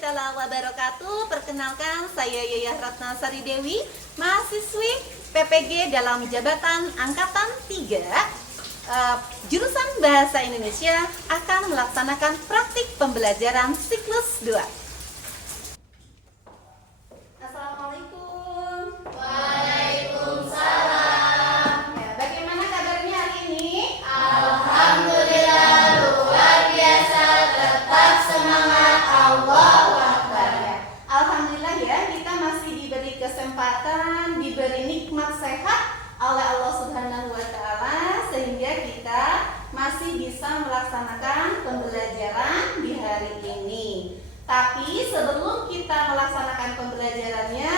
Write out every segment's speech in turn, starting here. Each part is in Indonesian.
warahmatullahi wabarakatuh. Perkenalkan, saya Yayah Ratna Sari Dewi, mahasiswi PPG dalam Jabatan Angkatan 3, jurusan Bahasa Indonesia, akan melaksanakan praktik pembelajaran siklus 2. Assalamualaikum. Waalaikumsalam. Ya, bagaimana kabarnya hari ini? Alhamdulillah luar biasa, tetap semangat, Allahu Akbar. Ya, alhamdulillah ya, kita masih diberi kesempatan, diberi nikmat sehat oleh Allah Subhanahu wa taala sehingga kita masih bisa melaksanakan pembelajaran di hari ini. Tapi sebelum kita melaksanakan pembelajarannya,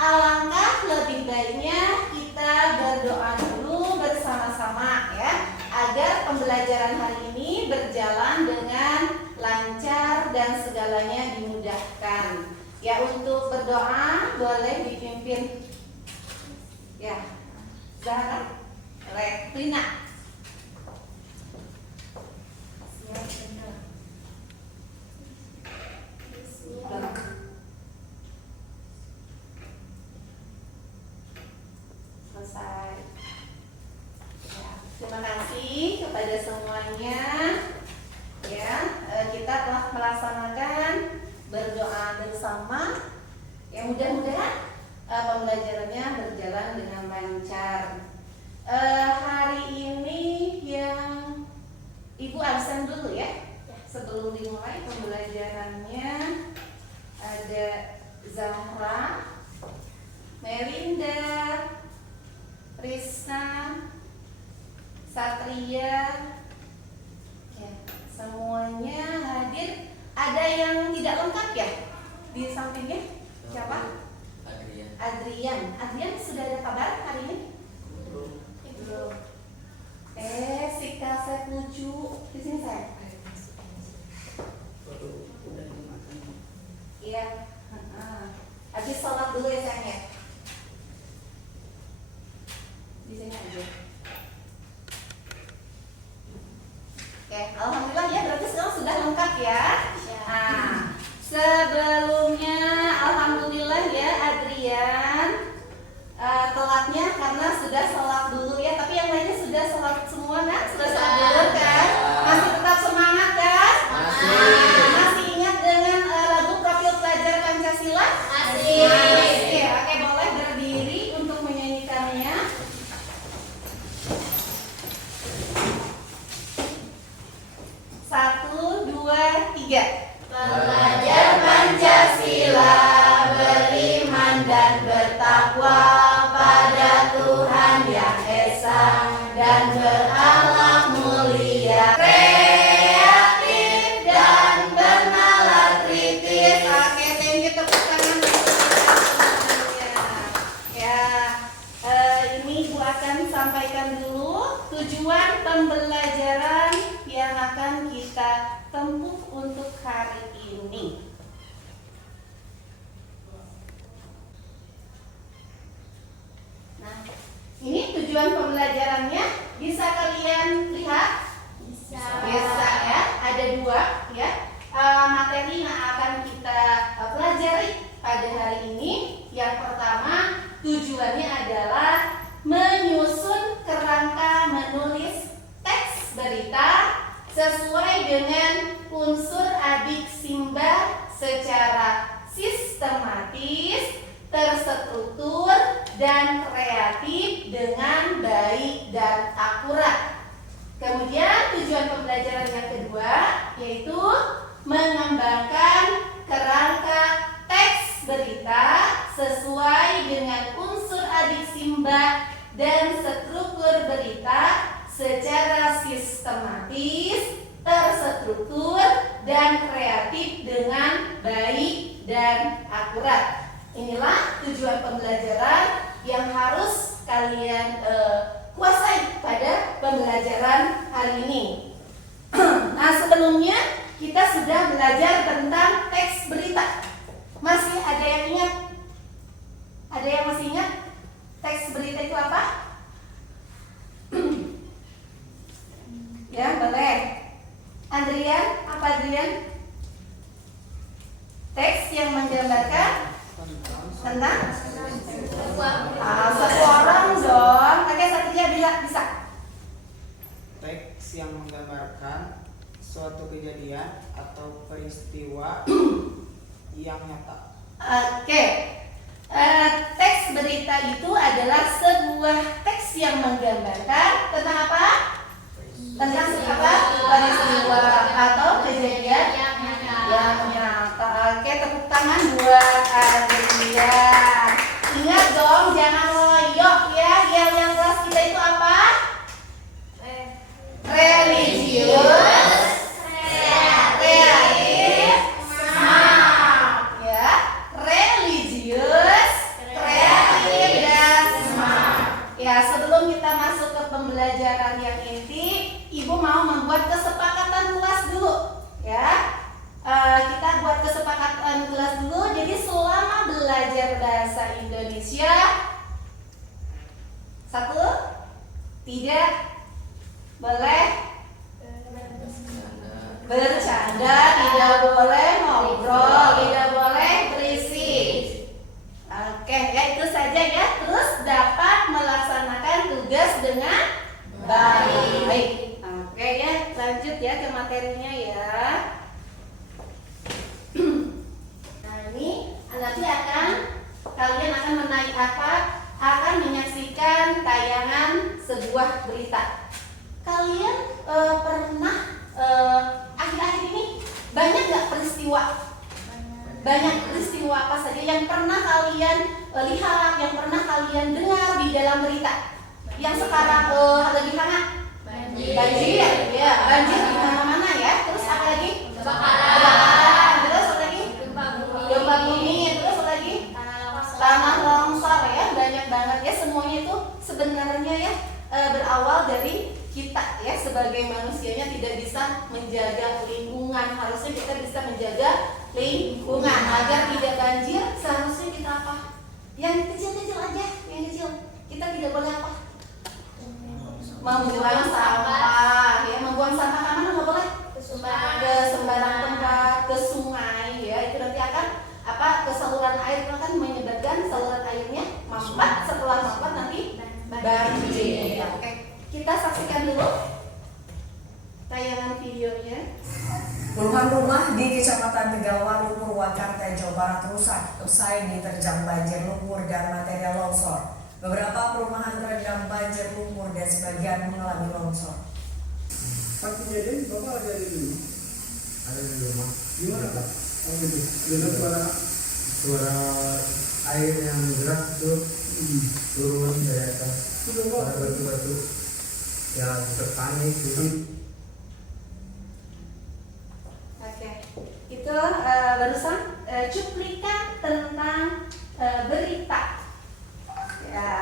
alangkah lebih baiknya kita berdoa dulu bersama-sama ya, agar pembelajaran hari ini berjalan dengan lancar dan segalanya dimudahkan. Ya, untuk berdoa boleh dipimpin ya Zahra oleh Lina. Siap, benar. Selesai. Ya, terima kasih kepada semuanya. Ya, kita telah melaksanakan berdoa bersama. Ya, mudah-mudahan pembelajarannya berjalan dengan lancar. Hari ini yang Ibu absen dulu ya. Sebelum dimulai pembelajarannya, ada Zahra, Melinda, Risna, Satria, ya, semuanya hadir. Ada yang tidak lengkap ya di sampingnya? Siapa? Adrian sudah ada kabar hari ini? Belum. Si kaset lucu di sini saya. Iya. Habis sholat dulu ya sayang ya. Di sini aja. Oke, alhamdulillah ya, berarti sekarang sudah lengkap ya. Nah, sebelumnya alhamdulillah ya Adrian telatnya karena sudah sholat dulu ya. Tapi yang lainnya sudah sholat semua kan? Sudah sholat dulu kan? Masih tetap semangat kan? Masih ingat dengan lagu Profil Pelajar Pancasila? Masih. Oke, boleh berdiri untuk menyanyikannya. Satu, dua, tiga. Belajar Pancasila, beriman dan bertakwa pada Tuhan Yang Esa dan berakhlak mulia, kreatif dan bernalar kritis. Oke, thank you, tepuk tangan. Ya, ini Ibu akan sampaikan dulu tujuan pembelajaran yang akan kita tempuh untuk hari ini. Nah, ini tujuan pembelajarannya, bisa kalian lihat? Bisa ya, ada dua ya. Materi yang akan kita pelajari pada hari ini. Yang pertama, tujuannya adalah menyusun kerangka menulis teks berita sesuai dengan unsur adik simba secara sistematis, terstruktur, dan kreatif dengan baik dan akurat. Kemudian tujuan pembelajaran yang kedua yaitu mengembangkan kerangka teks berita sesuai dengan unsur adik simba dan struktur berita secara sistematis, terstruktur, dan kreatif dengan baik dan akurat. Inilah tujuan pembelajaran yang harus kalian kuasai pada pembelajaran hari ini. Nah, sebelumnya kita sudah belajar tentang teks berita. Masih ada yang ingat? Ada yang masih ingat? Teks berita itu apa? Ya, boleh. Adrian, apa Adrian? Teks yang menggambarkan tentang satu orang dong. Oke, Satria bisa. Teks yang menggambarkan suatu kejadian atau peristiwa yang nyata. Oke. Teks berita itu adalah sebuah teks yang menggambarkan tentang apa? Tentang apa? Peristiwa atau kejadian yang nyata. Oke, tepuk tangan buat Adrian. Ingat dong, jangan loyok ya. Yang kelas kita itu apa? Religius, kreatif, smart. Ya, religius, kreatif, dan smart. Ya, sebelum kita masuk ke pembelajaran yang inti, Ibu mau membuat kesepakatan kelas dulu. Ya, kita buat kesepakatan kelas dulu. Jadi selama belajar bahasa Indonesia, satu, tidak boleh bercanda, tidak boleh ngobrol, tidak boleh berisik. Oke, ya itu saja ya. Terus dapat melaksanakan tugas dengan baik. Oke ya, lanjut ya ke materinya ya. Nah ini nanti kalian akan menaik akan menyaksikan tayangan sebuah berita. Kalian pernah akhir-akhir ini banyak nggak peristiwa? Banyak peristiwa apa saja yang pernah kalian lihat, yang pernah kalian dengar di dalam berita? Yang sekarang lagi hangat? Banjir, ya, banjir di mana-mana ya. Terus apa lagi? Kebakaran. Terus apa lagi? Gempa bumi. Terus apa lagi? Tanah longsor ya. Banyak banget ya. Semuanya itu sebenarnya ya berawal dari kita ya, sebagai manusianya tidak bisa menjaga lingkungan. Harusnya kita bisa menjaga lingkungan agar tidak banjir. Seharusnya kita apa? Yang kecil-kecil aja, yang kecil. Kita tidak boleh apa? Membuang sampah ya, membuang sampah kemana nggak boleh? Ke sembarang tempat, ke sungai ya. Itu nanti akan ke saluran air, itu akan menyebabkan saluran airnya mampet. Setelah mampet nanti banjir. Oke, kita saksikan dulu tayangan videonya. Puluhan rumah di Kecamatan Tegalwaru, Purwakarta, Jawa Barat rusak usai diterjang banjir lumpur dan material longsor. Beberapa perumahan terendam banjir lumpur dan sebagian mengalami longsor. Pas kejadian Bapak ada di rumah? Ada di rumah. Gimana Pak? Oh gitu. Dengar Suara air yang gerak tuh turun dari atas. sudah Pak. Ada batu-batu. Ya terpanik gitu. Oke, itu barusan cuplikan tentang berita. Ya,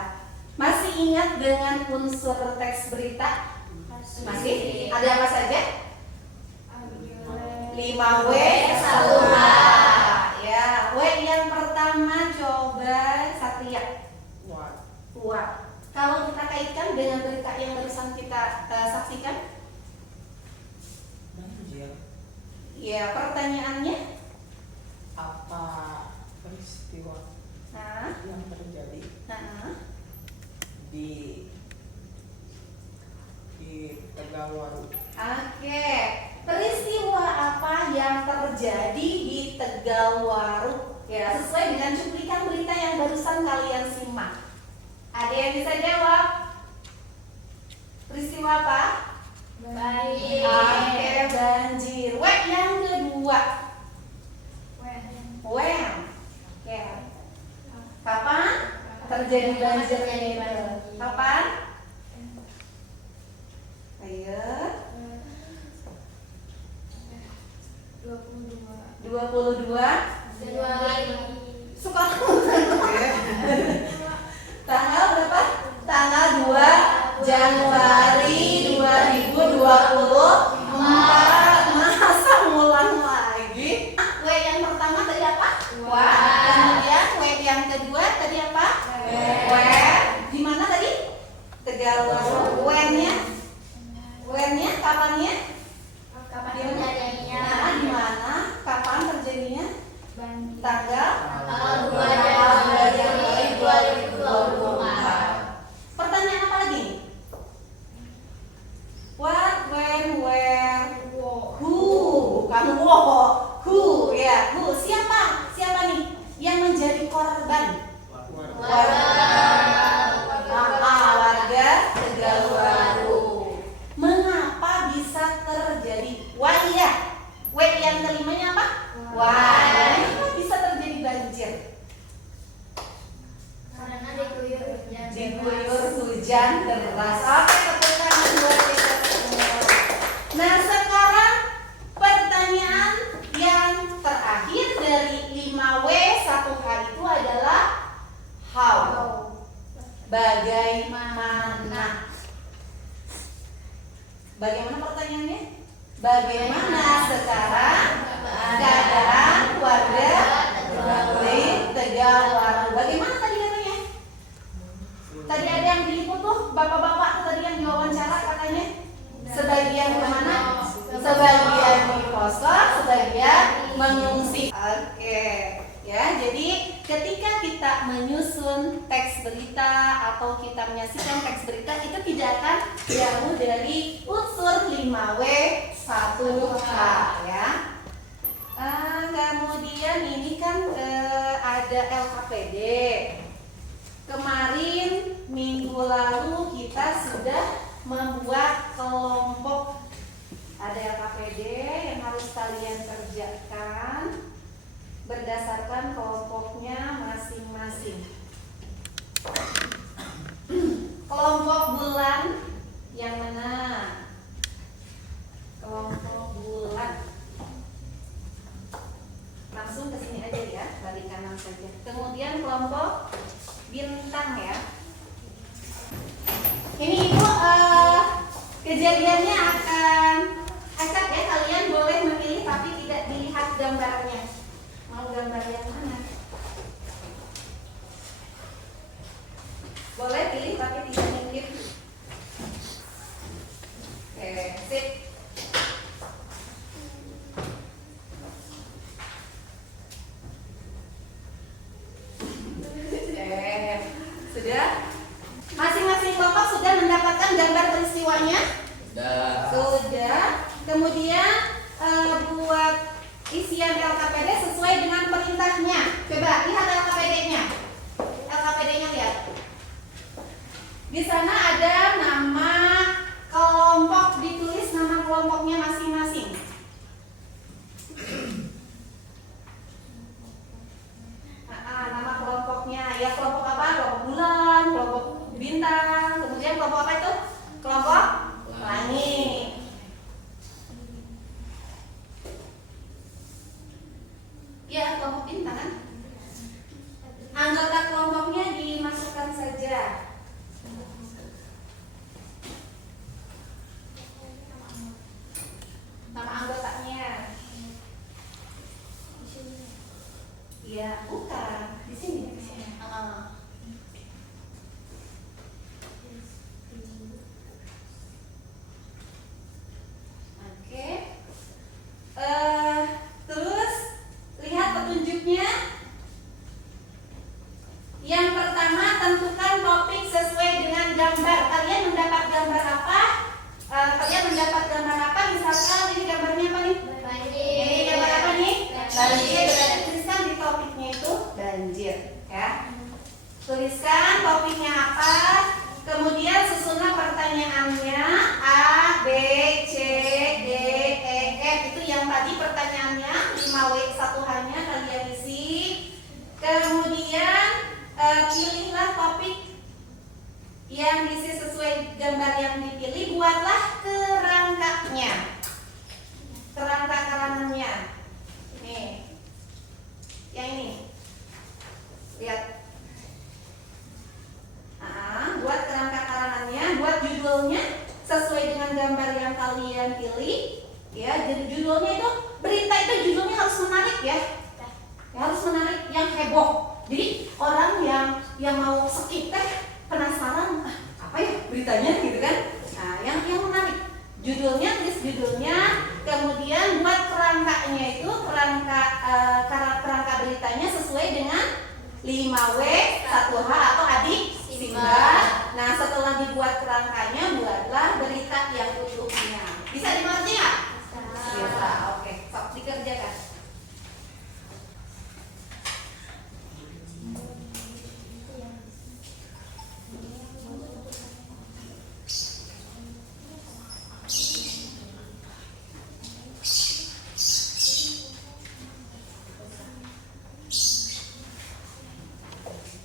masih ingat dengan unsur teks berita? Masih? Ada apa saja? 5W, 1H. Ya, W yang pertama coba Satria. Wah. Kalau kita kaitkan dengan berita yang barusan kita saksikan, Banjir. ya pertanyaannya Apa peristiwa yang terjadi di Tegalwaru? Oke, peristiwa apa yang terjadi di Tegalwaru? Ya, sesuai dengan cuplikan berita yang barusan kalian simak. Ada yang bisa jawab? Peristiwa apa? Banjir. Oke, banjir. W yang kedua. When? Oke. Kapan terjadi banjir ini? Kapan? Ayo. 22 suka tanggal berapa? Tanggal 2 Januari 2024. Masa ngulang lagi? W yang pertama tadi apa? Wah. Kemudian W yang kedua tadi apa? Where. Di mana tadi? Tegalwaru. When-nya? When-nya kapannya? Kapan terjadinya? Nah, di mana? Kapan terjadinya? tanggal Tanggal 2 Januari 2024. Pertanyaan apa lagi? What, when, where, who, bukan who ya, who. Siapa nih yang menjadi korban? Warga Tegaluaru. Mengapa bisa terjadi? W yang kelimanya apa? Mengapa bisa terjadi banjir? Karena diguyur hujan deras. Diguyur hujan deras. Oke, tepuk tangan buat kita semua. Nah, sekarang pertanyaan yang terakhir dari 5W 1H itu adalah how. Bagaimana? Bagaimana pertanyaannya? Bagaimana sekarang keadaan warga Tegaluaru? Bagaimana tadi katanya? Tadi ada yang diliput tuh, bapak-bapak tadi yang diwawancara katanya sebagian kemana? Sebagian di posko, sebagian mengungsi. Oke, ya. Jadi ketika kita menyusun teks berita atau kita menyaksikan teks berita itu tidak akan jauh dari unsur 5W 1H ya. Kemudian ini kan ada LKPD. Kemarin minggu lalu kita sudah membuat kelompok. Ada LKPD yang harus kalian kerjakan berdasarkan kelompoknya masing-masing. Kelompok bulan yang mana? Kelompok bulan. Langsung ke sini aja ya, balik kanan saja. Kemudian kelompok bintang ya. Ini Ibu kejadiannya akan acak ya, kalian boleh memilih tapi tidak dilihat gambarnya. Mau gambar yang mana? Boleh pilih tapi tidak ngintip. Oke, sip. Sudah? Masing-masing kelompok sudah mendapatkan gambar peristiwanya? Sudah. Kemudian buat isian LKPD sesuai dengan perintahnya. Coba lihat LKPD-nya. LKPD-nya lihat. Di sana ada nama kelompok, ditulis nama kelompoknya masing-masing. Nama kelompoknya ya, kelompok apa? Kelompok bulan, kelompok bintang, kemudian kelompok apa itu? Kelompok langit. Ya, kelompok bintang kan? Anggota kelompoknya dimasukkan saja. Nama anggotanya. Ya, bukan di sini. Oke. Terus lihat petunjuknya. Yang pertama, tentukan topik sesuai dengan gambar. Kalian mendapat gambar apa? Misalkan ini gambarnya apa nih? Ini gambar apa nih? Banjir. Berarti tuliskan di topiknya itu banjir, ya. Tuliskan topiknya apa. Kemudian susunlah pertanyaannya A, B, C, D, E, F. Itu yang tadi pertanyaannya 5W 1H-nya kalian isi. Kemudian pilihlah topik yang diisi sesuai gambar yang dipilih. Buatlah kerangkanya, kerangka karangannya. Nih, yang ini, lihat. Buat kerangka karangannya, buat judulnya sesuai dengan gambar yang kalian pilih. Ya, jadi judulnya itu, berita itu judulnya harus menarik ya, harus menarik, yang heboh. Jadi orang yang mau skip penasaran apa ya beritanya gitu kan. Nah, yang menarik. Judulnya, tulis judulnya, kemudian buat kerangkanya itu kerangka beritanya 5W 1H atau adik Simba. Nah, setelah dibuat kerangkanya, buatlah berita yang utuhnya. Bisa dimengerti nggak? Bisa. Oke, sok dikerjakan.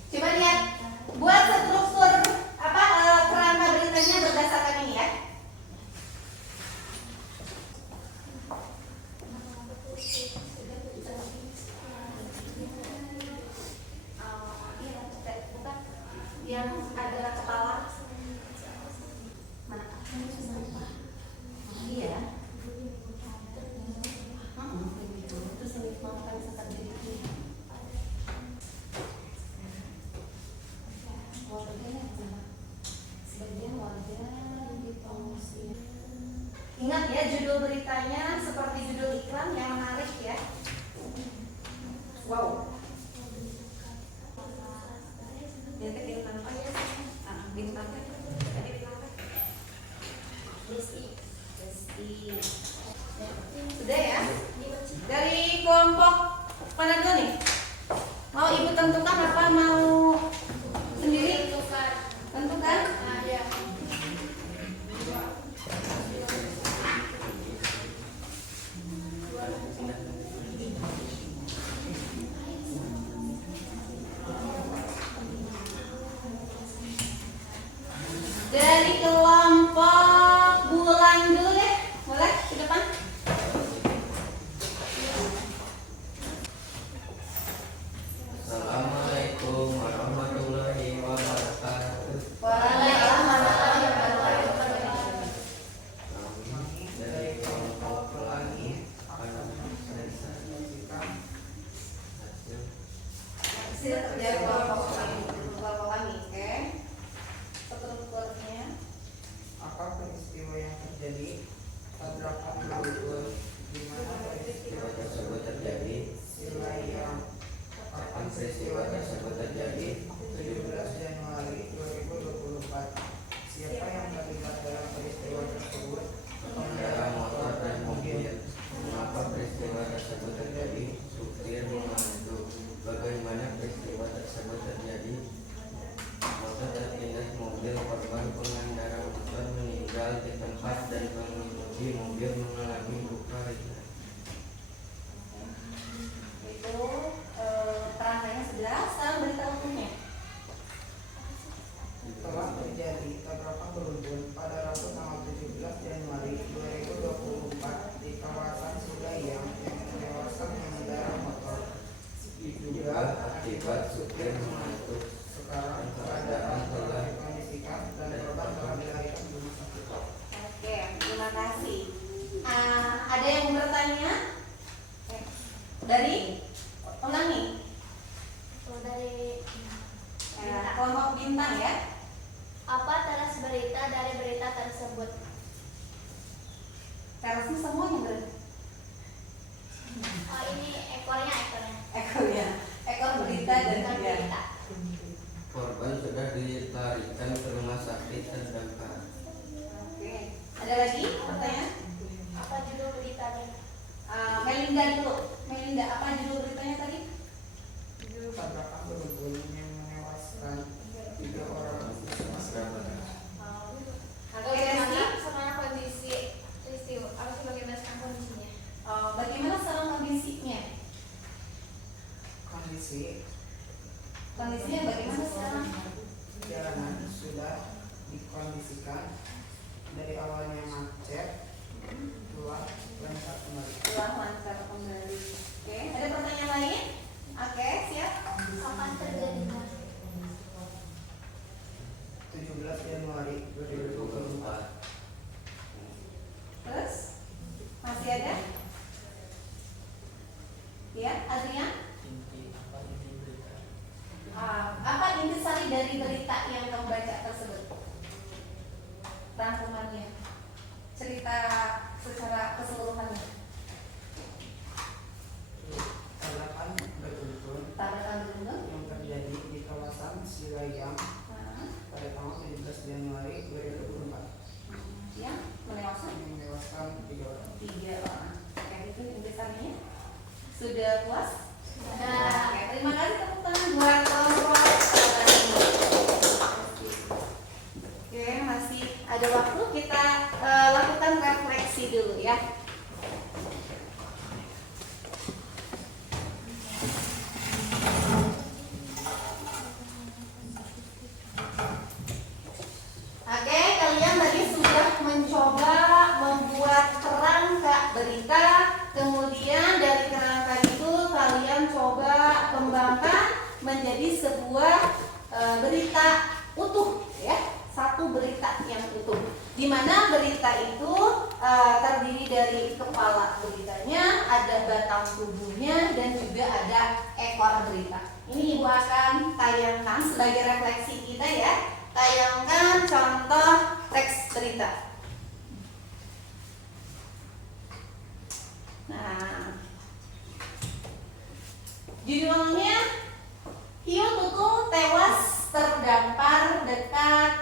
Coba lihat, buat struktur kerangka beritanya berdasarkan ini ya. Yang ada kepala. Mana? Iya. Terus ini mau kan seperti ini. Ingat ya, judul beritanya seperti judul iklan yang menarik ya. Wow. Yang kecil tanpa ya. Bintang. Tadi bintang. Desi. Sudah ya? Dari kelompok mana dulu nih? Mau ibu tentukan apa mau sendiri? Tentukan. Dari kelompok bulan dulu deh, boleh ke depan. Assalamualaikum warahmatullahi wabarakatuh. Waalaikumsalam warahmatullahi wabarakatuh. Kami dari kelompok pelangi akan menyaksikan hasil Sudah terjadi kelompok kami, oke? Strukturnya. Apa peristiwa yang terjadi? Tabrakan beruntun. Di mana peristiwa tersebut terjadi. sila yang Kapan peristiwa tersebut terjadi? 17 Januari 2024. Siapa yang terlibat dalam peristiwa tersebut? Pengendara motor dan mobil. Mengapa peristiwa tersebut terjadi? Supir membantu. Bagaimana peristiwa tersebut terjadi? Motor tertindas mobil, korban pengendara motor meninggal di tempat dan pengemudi mobil mengalami luka ringan. Itu kerangkanya sudah. Sekarang berita utuhnya. Telah terjadi tabrakan beruntun pada Rabu tanggal 17 Januari 2024 di kawasan Sudayang yang menewaskan pengendara motor. Diduga akibat supir mengantuk. Sekarang keadaan telah dikondisikan dan korban telah dilarikan ke rumah sakit. Oke, terima kasih. Ada yang mau bertanya? Dari ulangi. Dari Kelompok bintang ya. apa teras berita dari berita tersebut? Terusnya semuanya berarti. Oh, ini ekornya. Ekor berita dan Bukan ya. berita. Korban sudah dilarikan ke rumah sakit terdekat. Oke. Ada lagi pertanyaan? Apa judul beritanya? Melinda dulu. Melinda, apa judul beritanya tadi? Tabrakan beruntun yang menewaskan 3 orang di Sumatera Barat. Atau Reski? Bagaimana kondisi peristiwa? Harus bagaimana sekarang kondisinya? Bagaimana sekarang kondisinya? Kondisinya bagaimana sekarang? Jalanan sudah dikondisikan dari awalnya macet telah lancar kembali. Telah lancar kembali. Oke. Ada pertanyaan lain? Oke, siap. Kapan terjadinya? 17 Januari 2024. Terus? Masih ada? Ya, Adrian? Apa intisari dari berita yang kamu baca tersebut? Rangkumannya, cerita secara keseluruhannya. Tabrakan beruntun Tabrakan beruntun yang terjadi Sudah puas? Nah, oke, terima kasih tepuk tangan buat kelompok tani. Oke, masih ada waktu kita lakukan refleksi dulu ya. Oke, kalian tadi sudah mencoba membuat kerangka berita, kemudian dari kerangka itu kalian coba kembangkan menjadi sebuah berita utuh ya, satu berita yang utuh. Di mana berita itu terdiri dari kepala beritanya, ada batang tubuhnya, dan juga ada ekor berita. Ini Ibu akan tayangkan sebagai refleksi kita ya. Tayangkan contoh teks berita. Nah, judulnya Hiu Tutul tewas terdampar dekat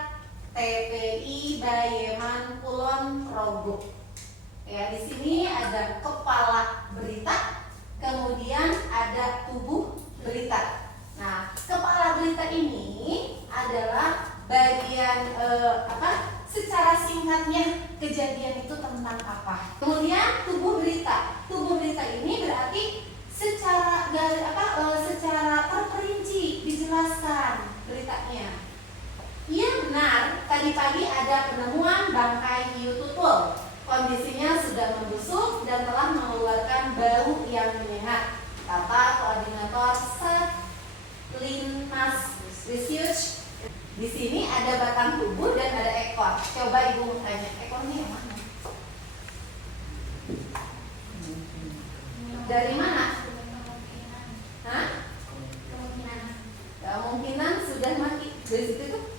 TPI Bayeman Kulon Progo. Ya, di sini ada kepala berita, kemudian ada tubuh berita. Nah, kepala berita ini adalah bagian secara singkatnya kejadian itu tentang apa. Kemudian tubuh berita ini berarti secara terperinci dijelaskan beritanya. Iya benar, tadi pagi ada penemuan bangkai hiu tutul. Kondisinya sudah membusuk dan telah mengeluarkan bau yang menyengat, kata koordinator Satlinmas Research. Di sini ada batang tubuh dan ada ekor. Coba Ibu tanya, ekornya yang mana? Dari mana? Hah? Kemungkinan sudah mati. Dari situ tuh?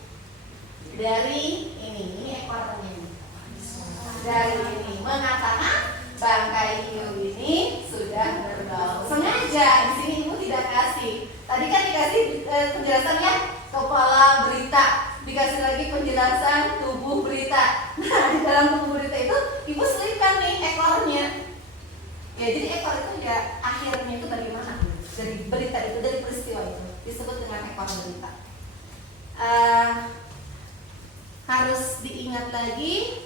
Dari ini ekornya. Dari ini mengatakan bangkai hiu ini sudah berbau. Sengaja di sini Ibu tidak kasih. Tadi kan dikasih penjelasan ya, kepala berita, dikasih lagi penjelasan tubuh berita. Nah, di dalam tubuh berita itu Ibu selipkan nih ekornya. Ya, jadi ekor itu ya akhirnya itu bagaimana? Dari berita itu, dari peristiwa itu disebut dengan ekor berita. Harus diingat lagi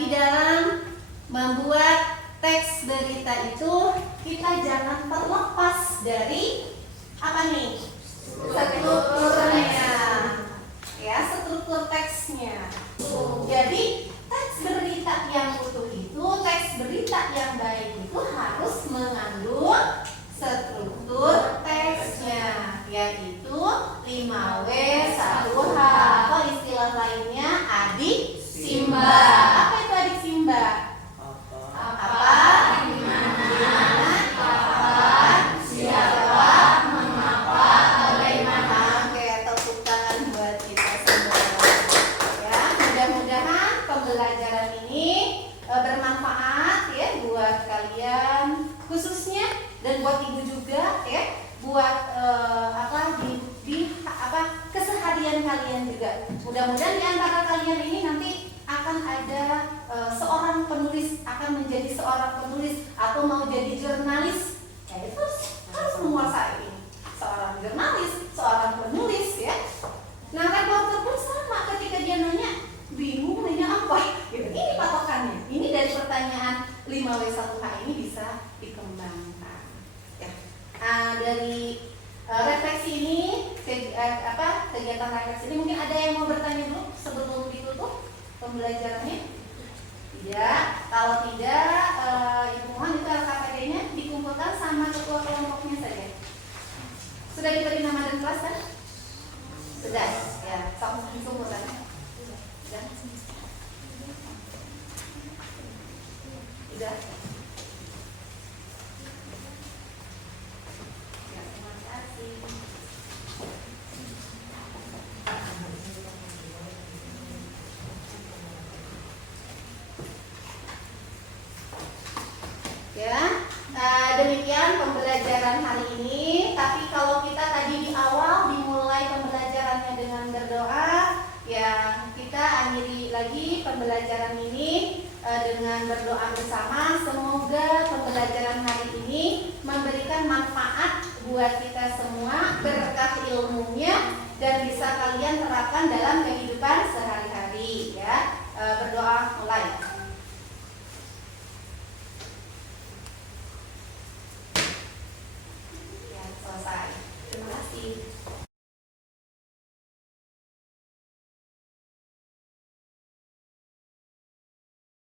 di dalam membuat teks berita itu kita jangan terlepas dari apa nih? Strukturnya, ya, struktur teksnya. Jadi teks berita yang utuh itu, teks berita yang baik itu harus mengandung struktur teksnya, yaitu 5W 1H atau istilah lainnya adik Simba. Apa itu adik Simba? Apa, di mana, kapan, siapa, mengapa, bagaimana. Oke, tepuk tangan buat kita semua. Ya, mudah-mudahan pembelajaran ini bermanfaat ya buat kalian khususnya, dan buat Ibu juga ya, buat keseharian kalian juga. Mudah-mudahan di antara kalian ini nanti akan ada seorang penulis, akan menjadi seorang penulis atau mau jadi jurnalis. Ya, itu harus menguasai ini. Seorang jurnalis, seorang penulis ya. Nah, reporter pun sama, ketika dia nanya bingung nanya apa gitu. Ini patokannya. Ini dari pertanyaan 5W1H ini bisa dikembangkan ya. Dari refleksi ini kegiatan refleksi ini, mungkin ada yang mau bertanya dulu sebelum ditutup pembelajarannya? Tidak. Kalau tidak, Ibu mohon itu LKPD-nya dikumpulkan sama ketua kelompoknya saja. Sudah diberi nama dan kelas kan? Sudah. Ya, langsung kan? Sudah. Sudah. Ya, terima kasih. Ya, demikian pembelajaran hari ini. Tapi kalau kita tadi di awal dimulai pembelajarannya dengan berdoa, ya kita akhiri lagi pembelajaran ini dengan berdoa bersama. Semoga pembelajaran hari ini memberikan manfaat buat kita semua, berkah ilmunya, dan bisa kalian terapkan dalam kehidupan sehari-hari ya. Berdoa mulai.